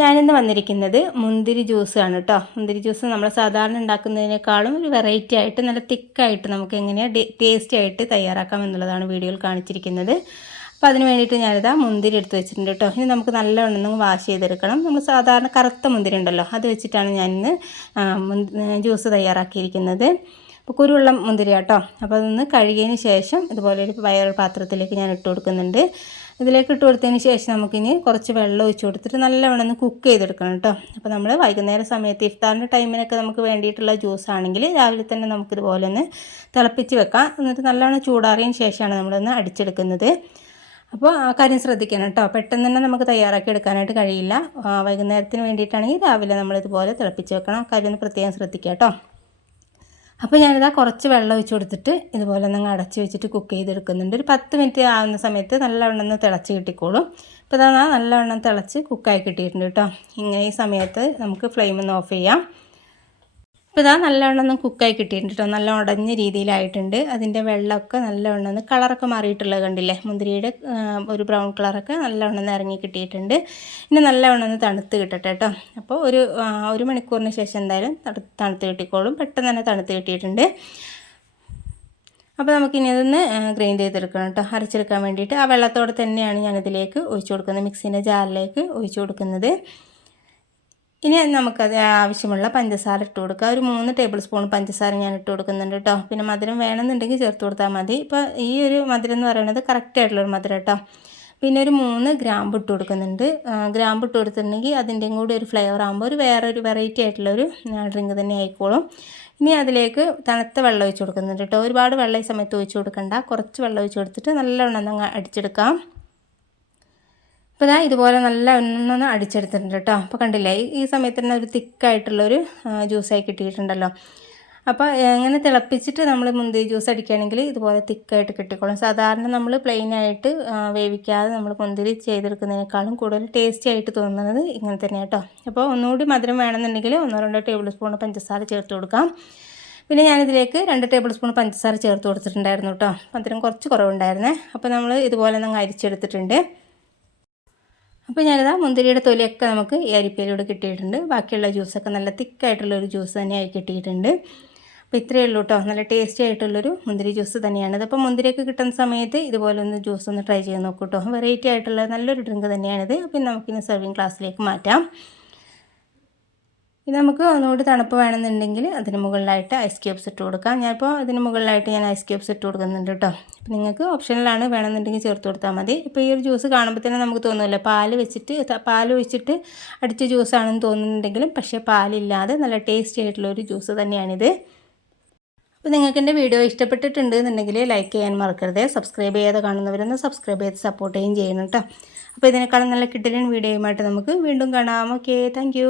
ഞാനിന്ന് വന്നിരിക്കുന്നത് മുന്തിരി ജ്യൂസാണ് കേട്ടോ മുന്തിരി ജ്യൂസ് നമ്മൾ സാധാരണ ഉണ്ടാക്കുന്നതിനേക്കാളും ഒരു വെറൈറ്റി ആയിട്ട് നല്ല തിക്കായിട്ട് നമുക്ക് എങ്ങനെയാണ് ടേസ്റ്റി ആയിട്ട് തയ്യാറാക്കാം എന്നുള്ളതാണ് വീഡിയോയിൽ കാണിച്ചിരിക്കുന്നത്. അപ്പോൾ അതിന് വേണ്ടിയിട്ട് ഞാനിതാ മുന്തിരി എടുത്ത് വെച്ചിട്ടുണ്ട് കേട്ടോ ഇനി നമുക്ക് നല്ലവണ്ണം വാഷ് ചെയ്തെടുക്കണം. നമ്മൾ സാധാരണ കറുത്ത മുന്തിരി ഉണ്ടല്ലോ അത് വെച്ചിട്ടാണ് ഞാനിന്ന് ജ്യൂസ് തയ്യാറാക്കിയിരിക്കുന്നത്. അപ്പോൾ കുരുവെള്ളം മുന്തിരി കേട്ടോ അപ്പോൾ അതൊന്ന് കഴുകിയതിന് ശേഷം ഇതുപോലെ ഒരു വയർ പാത്രത്തിലേക്ക് ഞാൻ ഇട്ട് കൊടുക്കുന്നുണ്ട്. ഇതിലേക്ക് ഇട്ട് കൊടുത്തതിന് ശേഷം നമുക്കിനി കുറച്ച് വെള്ളം ഒഴിച്ച് കൊടുത്തിട്ട് നല്ലവണ്ണം ഒന്ന് കുക്ക് ചെയ്തെടുക്കണം കേട്ടോ. അപ്പോൾ നമ്മൾ വൈകുന്നേര സമയത്ത് ഇഫ്താറിന്റെ ടൈമിനൊക്കെ നമുക്ക് വേണ്ടിയിട്ടുള്ള ജ്യൂസ് ആണെങ്കിൽ രാവിലെ തന്നെ നമുക്കിതുപോലെ ഒന്ന് തിളപ്പിച്ച് വെക്കാം. എന്നിട്ട് നല്ലവണ്ണം ചൂടാറിയതിന് ശേഷമാണ് നമ്മളൊന്ന് അടിച്ചെടുക്കുന്നത്. അപ്പോൾ ആ കാര്യം ശ്രദ്ധിക്കണം കേട്ടോ. പെട്ടെന്ന് തന്നെ നമുക്ക് തയ്യാറാക്കി എടുക്കാനായിട്ട് കഴിയില്ല. വൈകുന്നേരത്തിന് വേണ്ടിയിട്ടാണെങ്കിൽ രാവിലെ നമ്മളിതുപോലെ തിളപ്പിച്ച് വെക്കണം. കാര്യം ഒന്ന് പ്രത്യേകം ശ്രദ്ധിക്കുക കേട്ടോ. അപ്പോൾ ഞാനിതാ കുറച്ച് വെള്ളം ഒഴിച്ച് കൊടുത്തിട്ട് ഇതുപോലെ ഒന്ന് അടച്ച് വെച്ചിട്ട് കുക്ക് ചെയ്തെടുക്കുന്നുണ്ട്. ഒരു പത്ത് മിനിറ്റ് ആവുന്ന സമയത്ത് നല്ലവണ്ണം ഒന്ന് തിളച്ച് കിട്ടിക്കോളും. ഇപ്പോൾ ഇതാ നല്ലവണ്ണം തിളച്ച് കുക്കായി കിട്ടിയിട്ടുണ്ട് കേട്ടോ. ഇങ്ങനെ ഈ സമയത്ത് നമുക്ക് ഫ്ലെയിം ഒന്ന് ഓഫ് ചെയ്യാം. അപ്പോൾ ഇതാ നല്ലവണ്ണം ഒന്ന് കുക്കായി കിട്ടിയിട്ടുണ്ട് കേട്ടോ. നല്ല ഉടഞ്ഞ രീതിയിലായിട്ടുണ്ട്. അതിന്റെ വെള്ളമൊക്കെ നല്ലവണ്ണം ഒന്ന് കളറൊക്കെ മാറിയിട്ടുള്ളത് കണ്ടില്ലേ? മുന്തിരിയുടെ ഒരു ബ്രൗൺ കളറൊക്കെ നല്ലവണ്ണം ഒന്ന് ഇറങ്ങി കിട്ടിയിട്ടുണ്ട്. ഇനി നല്ലവണ്ണം ഒന്ന് തണുത്ത് കിട്ടട്ടെ കേട്ടോ. അപ്പോൾ ഒരു ഒരു മണിക്കൂറിന് ശേഷം എന്തായാലും തണുത്ത് കിട്ടിക്കോളും. പെട്ടെന്ന് തന്നെ തണുത്ത് കിട്ടിയിട്ടുണ്ട്. അപ്പോൾ നമുക്കിനി അതൊന്ന് ഗ്രൈൻഡ് ചെയ്തെടുക്കണം കേട്ടോ. അരച്ചെടുക്കാൻ വേണ്ടിയിട്ട് ആ വെള്ളത്തോടെ തന്നെയാണ് ഞാനിതിലേക്ക് ഒഴിച്ചു കൊടുക്കുന്നത്. മിക്സിന്റെ ജാറിലേക്ക് ഒഴിച്ചു കൊടുക്കുന്നത്. ഇനി നമുക്കത് ആവശ്യമുള്ള പഞ്ചസാര ഇട്ട് കൊടുക്കുക. ഒരു മൂന്ന് ടേബിൾ സ്പൂൺ പഞ്ചസാര ഞാൻ ഇട്ട് കൊടുക്കുന്നുണ്ട് കേട്ടോ. പിന്നെ മധുരം വേണമെന്നുണ്ടെങ്കിൽ ചേർത്ത് കൊടുത്താൽ മതി. ഇപ്പോൾ ഈ ഒരു മധുരം എന്ന് പറയുന്നത് കറക്റ്റ് ആയിട്ടുള്ളൊരു മധുരം കേട്ടോ. പിന്നെ ഒരു മൂന്ന് ഗ്രാമ്പ് ഇട്ട് കൊടുക്കുന്നുണ്ട്. ഗ്രാമ്പ് ഇട്ട് കൊടുത്തിട്ടുണ്ടെങ്കിൽ അതിന്റെയും കൂടി ഒരു ഫ്ലേവർ ആകുമ്പോൾ ഒരു വേറൊരു വെറൈറ്റി ആയിട്ടുള്ളൊരു ഡ്രിങ്ക് തന്നെ ആയിക്കോളും. ഇനി അതിലേക്ക് തണുത്ത വെള്ളം ഒഴിച്ച് കൊടുക്കുന്നുണ്ട് കേട്ടോ. ഒരുപാട് വെള്ളം ഈ സമയത്ത് ഒഴിച്ച് കൊടുക്കണ്ട. കുറച്ച് വെള്ളം ഒഴിച്ച് കൊടുത്തിട്ട് നല്ലവണ്ണം അടിച്ചെടുക്കാം. അപ്പോൾ ഇതാ ഇതുപോലെ നല്ല ഒന്നൊന്ന് അടിച്ചെടുത്തിട്ടുണ്ട് കേട്ടോ. അപ്പോൾ കണ്ടില്ലേ ഈ സമയത്ത് തന്നെ ഒരു തിക്കായിട്ടുള്ളൊരു ജ്യൂസായി കിട്ടിയിട്ടുണ്ടല്ലോ. അപ്പോൾ എങ്ങനെ തിളപ്പിച്ചിട്ട് നമ്മൾ മുന്തിരി ജ്യൂസ് അടിക്കുകയാണെങ്കിൽ ഇതുപോലെ തിക്കായിട്ട് കിട്ടിക്കോളും. സാധാരണ നമ്മൾ പ്ലെയിൻ ആയിട്ട് വേവിക്കാതെ നമ്മൾ മുന്തിരി ചെയ്തെടുക്കുന്നതിനേക്കാളും കൂടുതൽ ടേസ്റ്റി ആയിട്ട് തോന്നുന്നത് ഇങ്ങനെ തന്നെ കേട്ടോ. അപ്പോൾ ഒന്നുകൂടി മധുരം വേണമെന്നുണ്ടെങ്കിൽ ഒന്നോ രണ്ടോ ടേബിൾ സ്പൂൺ പഞ്ചസാര ചേർത്ത് കൊടുക്കാം. പിന്നെ ഞാനിതിലേക്ക് രണ്ട് ടേബിൾ സ്പൂൺ പഞ്ചസാര ചേർത്ത് കൊടുത്തിട്ടുണ്ടായിരുന്നു കേട്ടോ. മധുരം കുറച്ച് കുറവുണ്ടായിരുന്നേ. അപ്പോൾ നമ്മൾ ഇതുപോലെ ഒന്ന് അരിച്ചെടുത്തിട്ടുണ്ട്. അപ്പോൾ ഞാനിതാ മുന്തിരിയുടെ തൊലിയൊക്കെ നമുക്ക് ഈ അരിപ്പയിലൂടെ കിട്ടിയിട്ടുണ്ട്. ബാക്കിയുള്ള ജ്യൂസൊക്കെ നല്ല തിക്കായിട്ടുള്ള ഒരു ജ്യൂസ് തന്നെയായി കിട്ടിയിട്ടുണ്ട്. അപ്പോൾ ഇത്രയേ ഉള്ളൂ കേട്ടോ നല്ല ടേസ്റ്റി ആയിട്ടുള്ളൊരു മുന്തിരി ജ്യൂസ് തന്നെയാണ്. അപ്പോൾ മുന്തിരിയൊക്കെ കിട്ടുന്ന സമയത്ത് ഇതുപോലെ ഒന്ന് ജ്യൂസ് ഒന്ന് ട്രൈ ചെയ്ത് നോക്കൂ കേട്ടോ വെറൈറ്റി ആയിട്ടുള്ള നല്ലൊരു ഡ്രിങ്ക് തന്നെയാണിത്. അപ്പോൾ നമുക്കിനി സെർവിങ് ക്ലാസ്സിലേക്ക് മാറ്റാം. ഇത് നമുക്ക് ഒന്നുകൂടി തണുപ്പ് വേണമെന്നുണ്ടെങ്കിൽ അതിന് മുകളിലായിട്ട് ഐസ് ക്യൂബ്സ് ഇട്ട് കൊടുക്കാം. ഞാനിപ്പോൾ ഇതിന് മുകളിലായിട്ട് ഞാൻ ഐസ് ക്യൂബ്സ് ഇട്ട് കൊടുക്കുന്നുണ്ട് കേട്ടോ. അപ്പോൾ നിങ്ങൾക്ക് ഓപ്ഷനിലാണ് വേണമെന്നുണ്ടെങ്കിൽ ചേർത്ത് കൊടുത്താൽ മതി. ഇപ്പോൾ ഈ ഒരു ജ്യൂസ് കാണുമ്പോൾ തന്നെ നമുക്ക് തോന്നുമല്ലോ പാൽ വെച്ചിട്ട് പാൽ ഒഴിച്ചിട്ട് അടിച്ച ജ്യൂസാണെന്ന് തോന്നുന്നുണ്ടെങ്കിലും പക്ഷേ പാലില്ലാതെ നല്ല ടേസ്റ്റി ആയിട്ടുള്ള ഒരു ജ്യൂസ് തന്നെയാണിത്. അപ്പോൾ നിങ്ങൾക്ക് എന്റെ വീഡിയോ ഇഷ്ടപ്പെട്ടിട്ടുണ്ട് എന്നുണ്ടെങ്കിൽ ലൈക്ക് ചെയ്യാൻ മറക്കരുത്. സബ്സ്ക്രൈബ് ചെയ്യാതെ കാണുന്നവരൊന്ന് സബ്സ്ക്രൈബ് ചെയ്ത് സപ്പോർട്ട് ചെയ്യുകയും ചെയ്യണം കേട്ടോ. അപ്പോൾ ഇതിനേക്കാളും നല്ല കിട്ടലിൻ വീഡിയോയുമായിട്ട് നമുക്ക് വീണ്ടും കാണാം. Okay thank